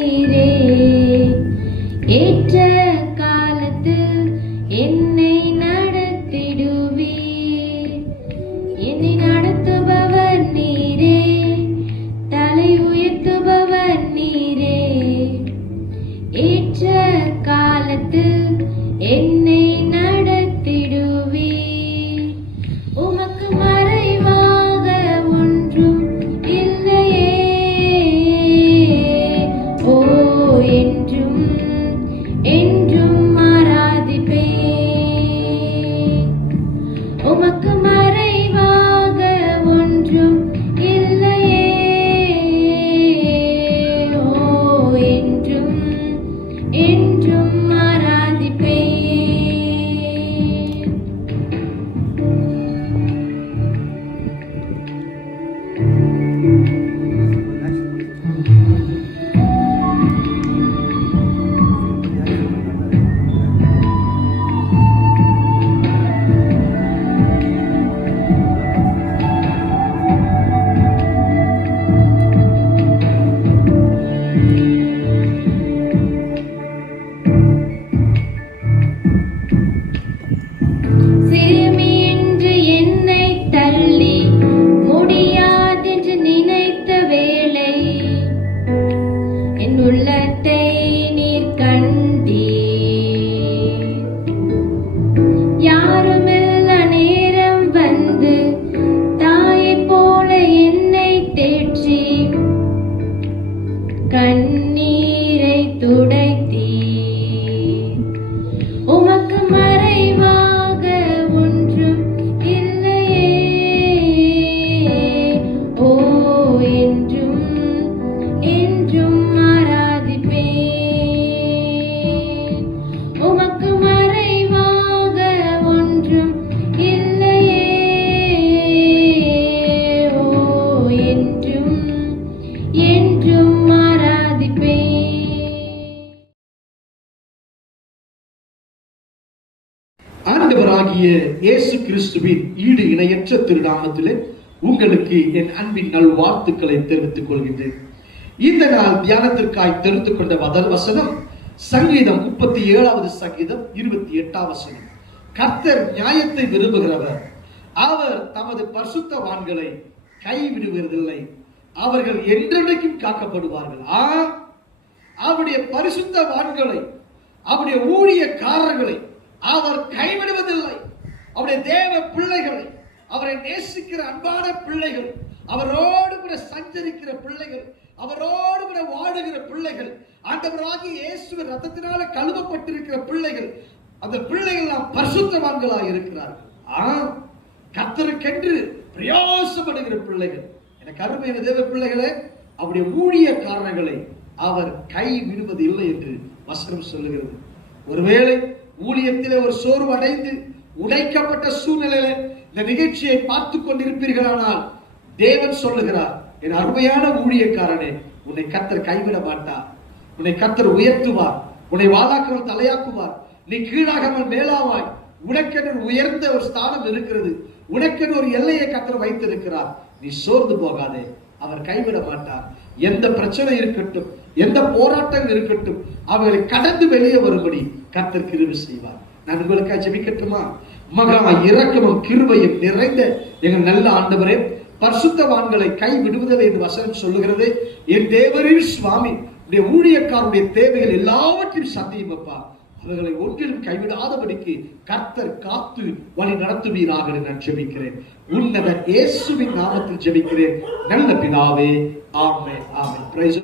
நீரே. ஏற்ற காலத்தில் என்னை நடத்திடுவீர். என்னை நடத்துபவர் நீரே, தலை உயர்த்துபவர் நீரே. ஏற்ற காலத்தில் என்னை நடத்திடுவீர். உமக்கு மறைவாக ஒன்றும் இல்லையே. ஓ, என்றும் என்றும் ஆராதிப்பேன். உமக்கு மறைவாக ஒன்றும் இல்லையே. ஓ, என்றும் என்றும் ஆராதிப்பேன். சிறுமி என்று என்னை தள்ளி முடியாதென்று நினைத்த வேளை என் உள்ளத்தை நீர் கண்டீர். யாருமில்ல நேரம் வந்து தாயைப் போல என்னை தேற்றி கண்ணீரை துடைத்தீர். உமக்கு மறைவாக ஒன்றும் இல்லையே. ஓ, என்றும் என்றும் ஆராதிப்பேன். உமக்கு மறைவாக ஒன்றும் இல்லையே. ஓ, என்றும் என்றும் ஆராதிப்பேன். ஆண்டவராகிய இயேசு கிறிஸ்துவின் ஈடு இணையற்ற திருநாமத்திலே உங்களுக்கு என் அன்பின் நல்வாழ்த்துக்களை தெரிவித்துக் கொள்கின்றேன். இந்த நாள் தியானத்திற்காய் தெரிந்து கொண்ட முதல் வசனம் சங்கீதம் 37வது சங்கீதம் 28வது வசனம். கர்த்தர் நியாயத்தை விரும்புகிறவர், அவர் தமது பரிசுத்தவான்களை கைவிடுவதில்லை, அவர்கள் என்றென்றைக்கும் காக்கப்படுவார்கள். அவருடைய பரிசுத்தவான்களை, அவருடைய ஊழியக்காரர்களை அவர் கைவிடுவதில்லை. அவருடைய தேவ பிள்ளைகளை, அவரை நேசிக்கிற அன்பான பிள்ளைகள், அவரோடு கூட சஞ்சரிக்கிற பிள்ளைகள், அவரோடு கூட வாடுகிற பிள்ளைகள், ஆண்டவராகிய இயேசுவின் ரத்தத்தினால கழுவப்பட்டிருக்கிற பிள்ளைகள், அந்த பிள்ளைகள் நாம் பரிசுத்தவான்களாக இருக்கிறார்கள். கர்த்தருக்கென்று பிரயாசப்படுகிற பிள்ளைகள். எனக்கு அருமையான தேவ பிள்ளைகளே, அவருடைய ஊழியக்காரர்களை அவர் கைவிடுவது இல்லை என்று வசனம் சொல்லுகிறது. ஒருவேளை ஊழியத்திலே ஒரு சோர்வு அடைந்து உடைக்கப்பட்ட சூழ்நிலையில இந்த நிகழ்ச்சியை பார்த்து கொண்டிருப்பீர்களானால் தேவன் சொல்லுகிறார், என் அருமையான ஊழியக்காரனே, உன்னை கர்த்தர் கைவிட மாட்டார். உன்னை கர்த்தர் உயர்த்துவார். உன்னை வாழாக்காமல் தலையாக்குவார். நீ கீழாகாமல் மேலாவாய். உனக்கென்று உயர்ந்த ஒரு ஸ்தானம் இருக்கிறது. உனக்கென்று ஒரு எல்லையை கர்த்தர் வைத்திருக்கிறார். நீ சோர்ந்து போகாதே, அவர் கைவிட மாட்டார். எந்த பிரச்சனை இருக்கட்டும், எந்த போராட்டம் இருக்கட்டும், அவர்களை கடந்து வெளியே வரும்படி கர்த்தர் கிருபை செய்வார். நான் உங்களுக்காக ஜெபிக்கட்டுமா? மகா இரக்கமும் கிருபையும் நிறைந்த எங்கள் நல்ல ஆண்டவரே, பரிசுத்தவான்களை கை விடுவதில்லை என்று வசனம் சொல்லுகிறது. என் தேவரின் சுவாமி, உடைய ஊழியக்காரருடைய தேவைகள் எல்லாவற்றையும் சந்தியும் அப்பா. அவர்களை ஒன்றிலும் கைவிடாதபடிக்கு கர்த்தர் காத்து வழி நடத்துவீராக நான் ஜெபிக்கிறேன். உன்னத இயேசுவின் நாமத்தில் ஜெபிக்கிறேன் நல்ல பிதாவே. ஆமென், ஆமென். பிரைஸ்